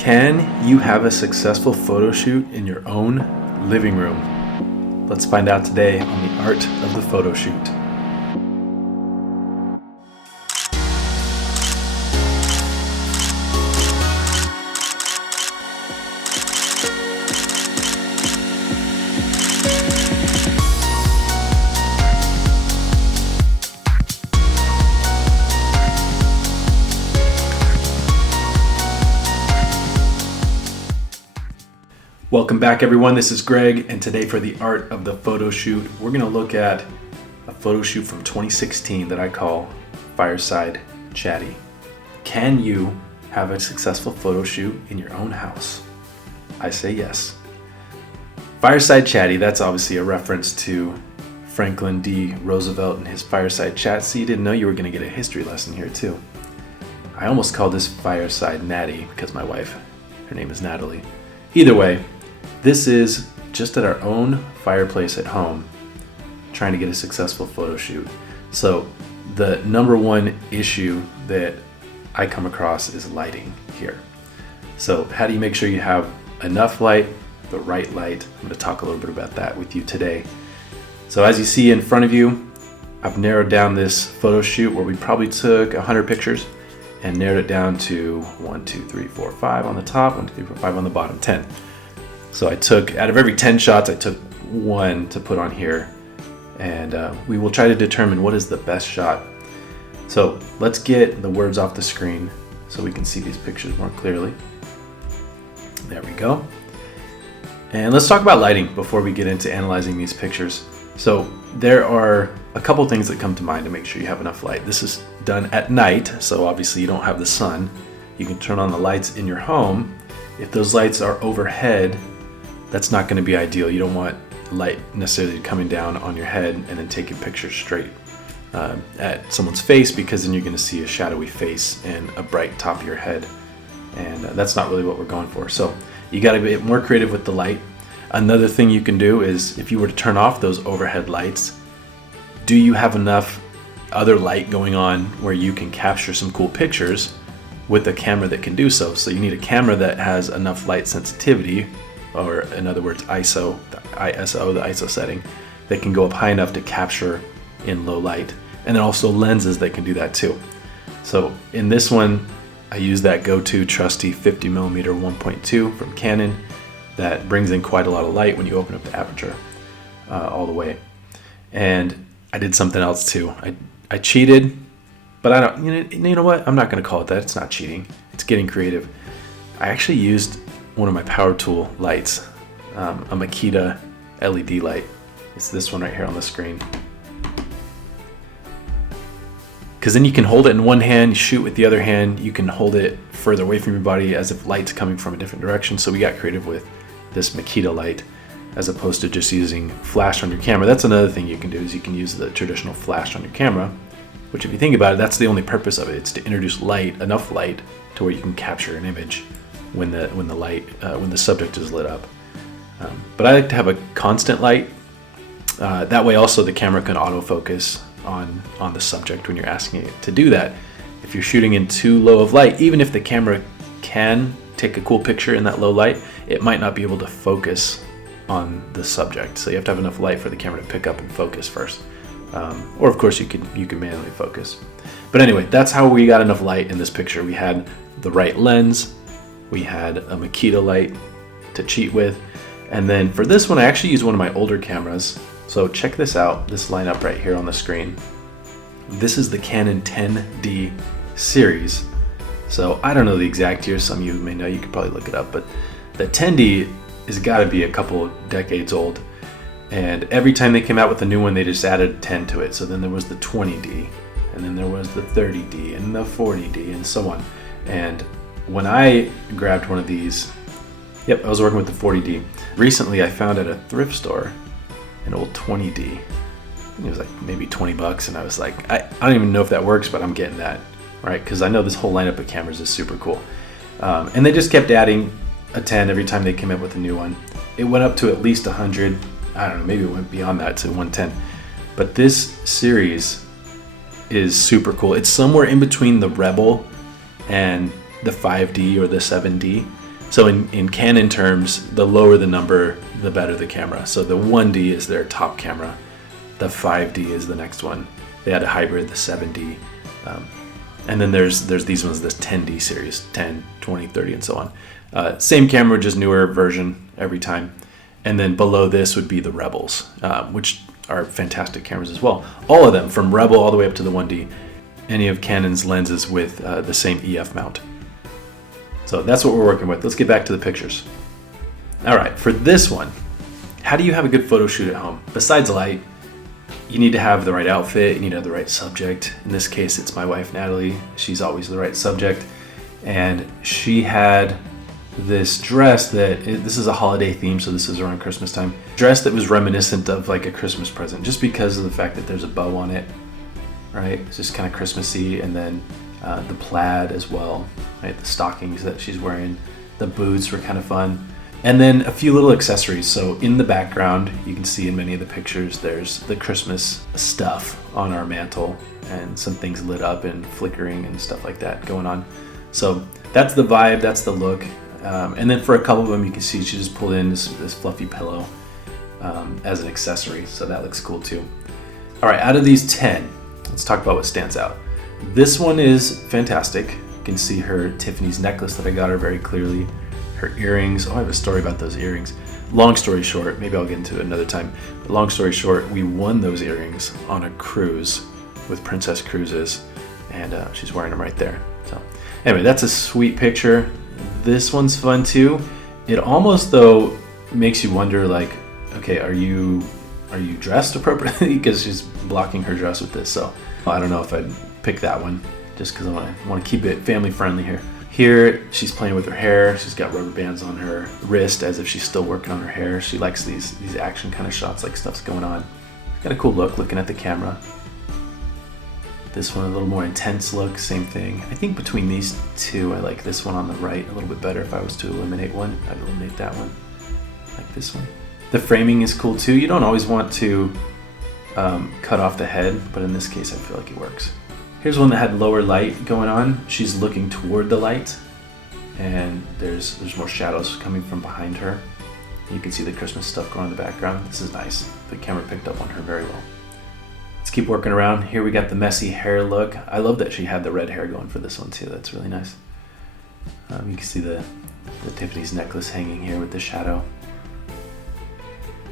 Can you have a successful photo shoot in your own living room? Let's find out today on the art of the photo shoot. Welcome back, everyone. This is Greg, and today for the art of the photo shoot, we're going to look at a photo shoot from 2016 that I call Fireside Chatty. Can you have a successful photo shoot in your own house? I say yes. Fireside Chatty, that's obviously a reference to Franklin D. Roosevelt and his Fireside Chat. So you didn't know you were going to get a history lesson here too. I almost called this Fireside Natty because my wife, her name is Natalie. Either way, this is just at our own fireplace at home, trying to get a successful photo shoot. So the number one issue that I come across is lighting here. So how do you make sure you have enough light, the right light? I'm going to talk a little bit about that with you today. So as you see in front of you, I've narrowed down this photo shoot where we probably took 100 pictures and narrowed it down to 1, 2, 3, 4, 5 on the top, 1, 2, 3, 4, 5 on the bottom, 10. So I took, out of every 10 shots, I took one to put on here, and we will try to determine what is the best shot. So let's get the words off the screen so we can see these pictures more clearly. There we go. And let's talk about lighting before we get into analyzing these pictures. So there are a couple things that come to mind to make sure you have enough light. This is done at night, so obviously you don't have the sun. You can turn on the lights in your home. If those lights are overhead, that's not going to be ideal. You don't want light necessarily coming down on your head and then taking pictures straight at someone's face, because then you're going to see a shadowy face and a bright top of your head, and that's not really what we're going for. So you got to be more creative with the light. Another thing you can do is, if you were to turn off those overhead lights, do you have enough other light going on where you can capture some cool pictures with a camera that can do so? So you need a camera that has enough light sensitivity, or in other words ISO, the ISO setting, that can go up high enough to capture in low light. And then also lenses that can do that too. So in this one, I use that go-to trusty 50mm 1.2 from Canon that brings in quite a lot of light when you open up the aperture all the way. And I did something else too. I cheated, but I don't, you know what? I'm not going to call it that. It's not cheating. It's getting creative. I actually used one of my power tool lights, a Makita LED light. It's this one right here on the screen. Because then you can hold it in one hand, shoot with the other hand. You can hold it further away from your body as if light's coming from a different direction. So we got creative with this Makita light as opposed to just using flash on your camera. That's another thing you can do, is you can use the traditional flash on your camera, which if you think about it, that's the only purpose of it. It's to introduce light, enough light to where you can capture an image when the subject is lit up. But I like to have a constant light. That way also the camera can autofocus on the subject when you're asking it to do that. If you're shooting in too low of light, even if the camera can take a cool picture in that low light, it might not be able to focus on the subject. So you have to have enough light for the camera to pick up and focus first. Or of course you can manually focus. But anyway, that's how we got enough light in this picture. We had the right lens, we had a Makita light to cheat with, and then for this one I actually used one of my older cameras. So check this out, this lineup right here on the screen. This is the Canon 10D series. So I don't know the exact year, some of you may know, you could probably look it up, but the 10D has got to be a couple of decades old. And every time they came out with a new one, they just added 10 to it. So then there was the 20D, and then there was the 30D, and the 40D, and so on. And when I grabbed one of these, I was working with the 40D. Recently, I found at a thrift store an old 20D. It was like maybe 20 bucks, and I was like, I don't even know if that works, but I'm getting that, right? Because I know this whole lineup of cameras is super cool. And they just kept adding a 10 every time they came up with a new one. It went up to at least 100. I don't know, maybe it went beyond that to 110. But this series is super cool. It's somewhere in between the Rebel and the 5D or the 7D. So in Canon terms, the lower the number, the better the camera. So the 1D is their top camera. The 5D is the next one. They had a hybrid, the 7D. And then there's these ones, this 10D series, 10, 20, 30, and so on. Same camera, just newer version every time. And then below this would be the Rebels, which are fantastic cameras as well. All of them, from Rebel all the way up to the 1D. Any of Canon's lenses with the same EF mount. So that's what we're working with. Let's get back to the pictures. All right, for this one, how do you have a good photo shoot at home? Besides light, you need to have the right outfit, you need to have the right subject. In this case, it's my wife, Natalie. She's always the right subject. And she had this dress this is a holiday theme, so this is around Christmas time. Dress that was reminiscent of like a Christmas present, just because of the fact that there's a bow on it, right? It's just kind of Christmassy, and then the plaid as well, right? The stockings that she's wearing, the boots were kind of fun. And then a few little accessories. So in the background, you can see in many of the pictures, there's the Christmas stuff on our mantle and some things lit up and flickering and stuff like that going on. So that's the vibe, that's the look. And then for a couple of them, you can see she just pulled in this fluffy pillow as an accessory. So that looks cool too. All right, out of these 10, let's talk about what stands out. This one is fantastic. You can see her Tiffany's necklace that I got her very clearly. Her earrings. Oh, I have a story about those earrings. Long story short, maybe I'll get into it another time. But long story short, we won those earrings on a cruise with Princess Cruises, and she's wearing them right there. So anyway, that's a sweet picture. This one's fun too. It almost though makes you wonder, like, okay, are you dressed appropriately? Because she's blocking her dress with this. So I don't know if I'd pick that one, just because I want to keep it family friendly here. Here, she's playing with her hair. She's got rubber bands on her wrist as if she's still working on her hair. She likes these action kind of shots, like stuff's going on. Got a cool look looking at the camera. This one, a little more intense look, same thing. I think between these two, I like this one on the right a little bit better. If I was to eliminate one, I'd eliminate that one. Like this one. The framing is cool too. You don't always want to cut off the head, but in this case, I feel like it works. Here's one that had lower light going on. She's looking toward the light, and there's more shadows coming from behind her. You can see the Christmas stuff going on in the background. This is nice. The camera picked up on her very well. Let's keep working around. Here we got the messy hair look. I love that she had the red hair going for this one too. That's really nice. You can see the Tiffany's necklace hanging here with the shadow.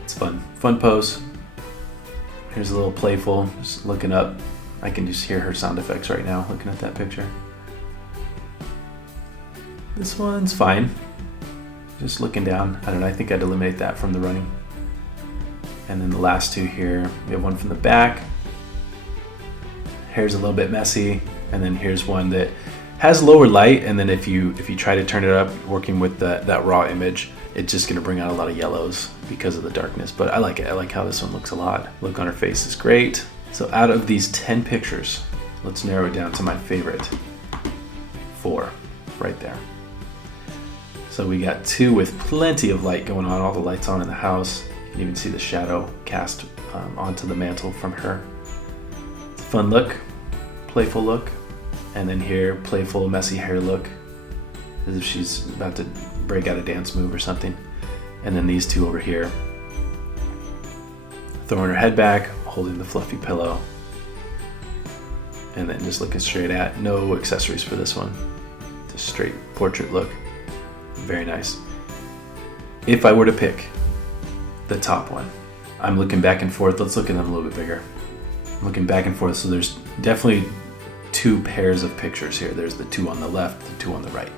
It's fun. Fun pose. Here's a little playful, just looking up. I can just hear her sound effects right now looking at that picture. This one's fine. Just looking down. I don't know, I think I'd eliminate that from the running. And then the last two here, we have one from the back. Hair's a little bit messy. And then here's one that has lower light, and then if you try to turn it up, working with that raw image, it's just gonna bring out a lot of yellows because of the darkness. But I like it. I like how this one looks a lot. Look on her face is great. So out of these 10 pictures, let's narrow it down to my favorite 4 right there. So we got 2 with plenty of light going on, all the lights on in the house. You can even see the shadow cast onto the mantle from her. It's a fun look, playful look. And then here, playful, messy hair look, as if she's about to break out a dance move or something. And then these 2 over here, throwing her head back, holding the fluffy pillow, and then just looking straight at. No accessories for this one. Just straight portrait look. Very nice. If I were to pick the top one, I'm looking back and forth. Let's look at them a little bit bigger. I'm looking back and forth, so there's definitely 2 pairs of pictures here. There's the 2 on the left, the 2 on the right,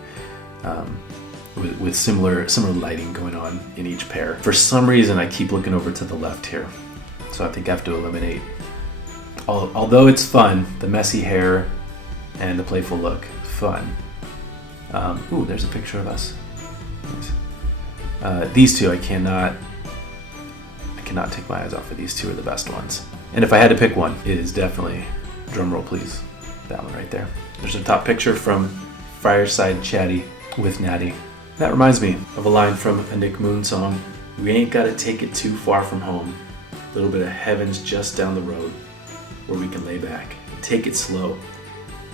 with similar lighting going on in each pair. For some reason, I keep looking over to the left here. So I think I have to eliminate, although it's fun, the messy hair and the playful look, fun. Ooh, there's a picture of us. Nice. These 2, I cannot take my eyes off of. These 2 are the best ones. And if I had to pick one, it is definitely, drum roll please, that one right there. There's a top picture from Fireside Chatty with Natty. That reminds me of a line from a Nick Moon song. We ain't gotta take it too far from home. A little bit of heaven's just down the road, where we can lay back and take it slow.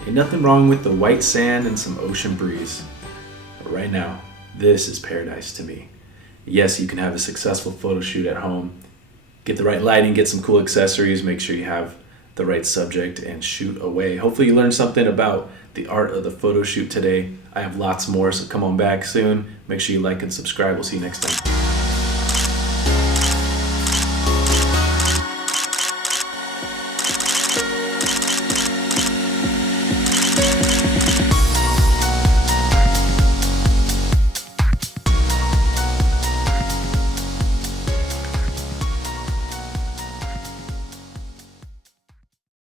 Ain't nothing wrong with the white sand and some ocean breeze. But right now, This is paradise to me. Yes, you can have a successful photo shoot at home. Get the right lighting, get some cool accessories, make sure you have the right subject, and shoot away. Hopefully you learned something about the art of the photo shoot today. I have lots more, so come on back soon. Make sure you like and subscribe. We'll see you next time.